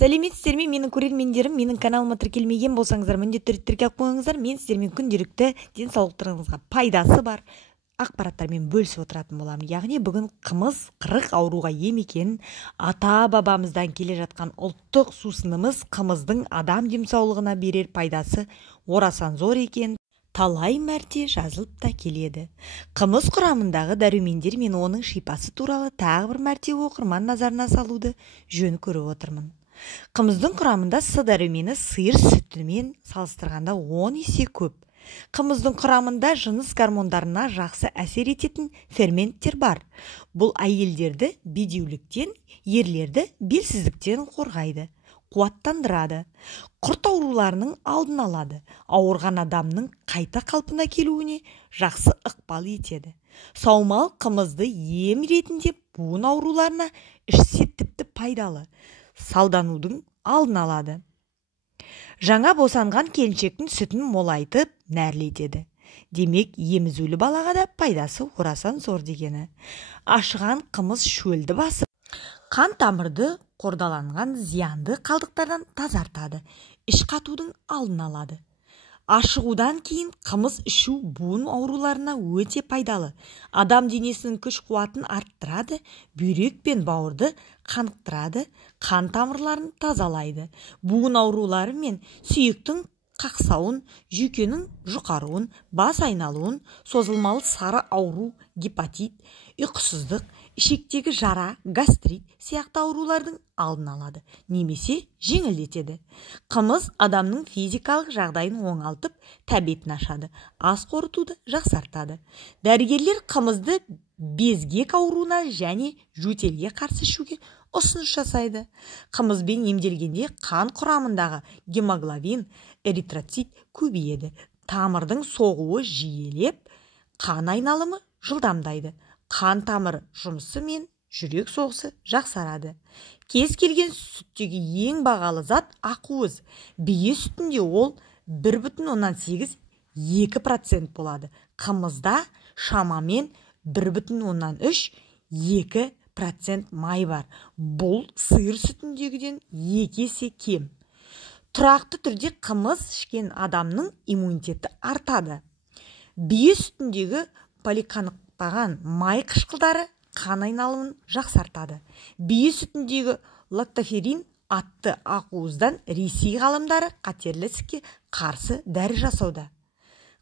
Сәлеметсіздер ме, менің көрермендерім? Менің каналыма тіркелмеген болсаңыздар, міндетті түрде тіркеліп қойыңыздар. Мен сіздермен күнделікті денсаулықтарыңызға пайдасы бар ақпараттармен бөлісіп отыратын боламын. Яғни бүгін қымыз 40 ауруға ем екенін, ата-бабамыздан келе жатқан ұлттық сусынымыз қымыздың адам денсаулығына берер пайдасы орасан зор екен талай мәрте жазылып та келеді. Қымыз құрамындағы дәрумендер мен оның шипасы туралы тағы бір мәрте оқырман назарына салуды жөн көріп отырмын. Қымыздың құрамында С дәрумені сиыр сүтімен салыстырғанда 10 есе көп. Қымыздың құрамында жыныс гормондарына жақсы әсер ететін ферменттер бар. Бұл әйелдерді бедеуліктен, ерлерді белсіздіктен қорғайды, қуаттандырады, құрт ауруларының алдын алады, ауырған адамның қайта қалпына келуіне жақсы ықпал етеді. Саумал қымызды ем ретінде буын ауруларына ішсе тіпті пайдалы, салданудың алдын алады. Жаңа босанған келіншектің сүтін молайтып, нәрлетеді. Демек, емізулі балаға да пайдасы орасан зор дегені. Ашыған қымыз шөлді басып, қан тамырды қордаланған зиянды қалдықтардан тазартады, іш қатудың алдын алады. Ашығудан кейін қымыз ішу буын ауруларына өте пайдалы. Адам денесінің күш қуатын арттырады, бүйрек пен бауырды қанықтырады, қан тамырларын тазалайды. Буын аурулары мен сүйектің қақсауын, жүйкенің жұқаруын, бас айналуын, созылмалы сары ауру, гепатит, ұйқысыздық, ішектегі жара, гастрит сияқты аурулардың алдын алады, немесе жеңілдетеді. Қымыз адамның физикалық жағдайын оңалтып, тәбетін ашады, ас қорытуды жақсартады. Дәрігерлер қымызды безгек ауруына және жөтелге қарсы ішуге ұсыныс жасайды. Қымызбен емделгенде қан құрамындағы гемоглобин, эритроцит көбейеді. Тамырдың соғуы жиілеп, қан айналымы жылдамдайды. Қан тамыр жұмысы мен жүрек соғысы жақсарады. Кез келген сүттегі ең бағалы зат ақуыз. Бие сүтінде ол 1,8-2% болады. Қымызда шамамен 1,3-2% май бар. Бұл сиыр сүтіндегіден 2 есе кем. Тұрақты түрде қымыз ішкен адамның иммунитеті артады. Бие сүтіндегі полиқанықпаған май қышқылдары қан айналымын жақсартады. Бие сүтіндегі лактоферин атты ақуыздан Ресей ғалымдары қатерлі ісікке қарсы дәрі жасауда.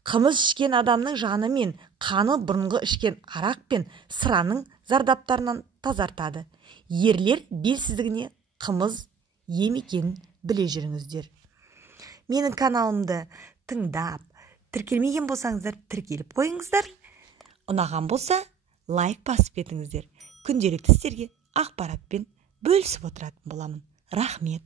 Қымыз ішкен адамның жаны мен қаны бұрынғы ішкен арақ пен сыраның зардаптарынан тазартады. Ерлер белсіздігіне қымыз ем екенін біле жүріңіздер. Менің каналымды тыңдап, тіркелмеген болсаңыздар, тіркеліп қойыңыздар. Ұнаған болса, лайк басып етіңіздер. Күнделікті сіздерге ақпаратпен бөлісіп отыратын боламын. Рахмет.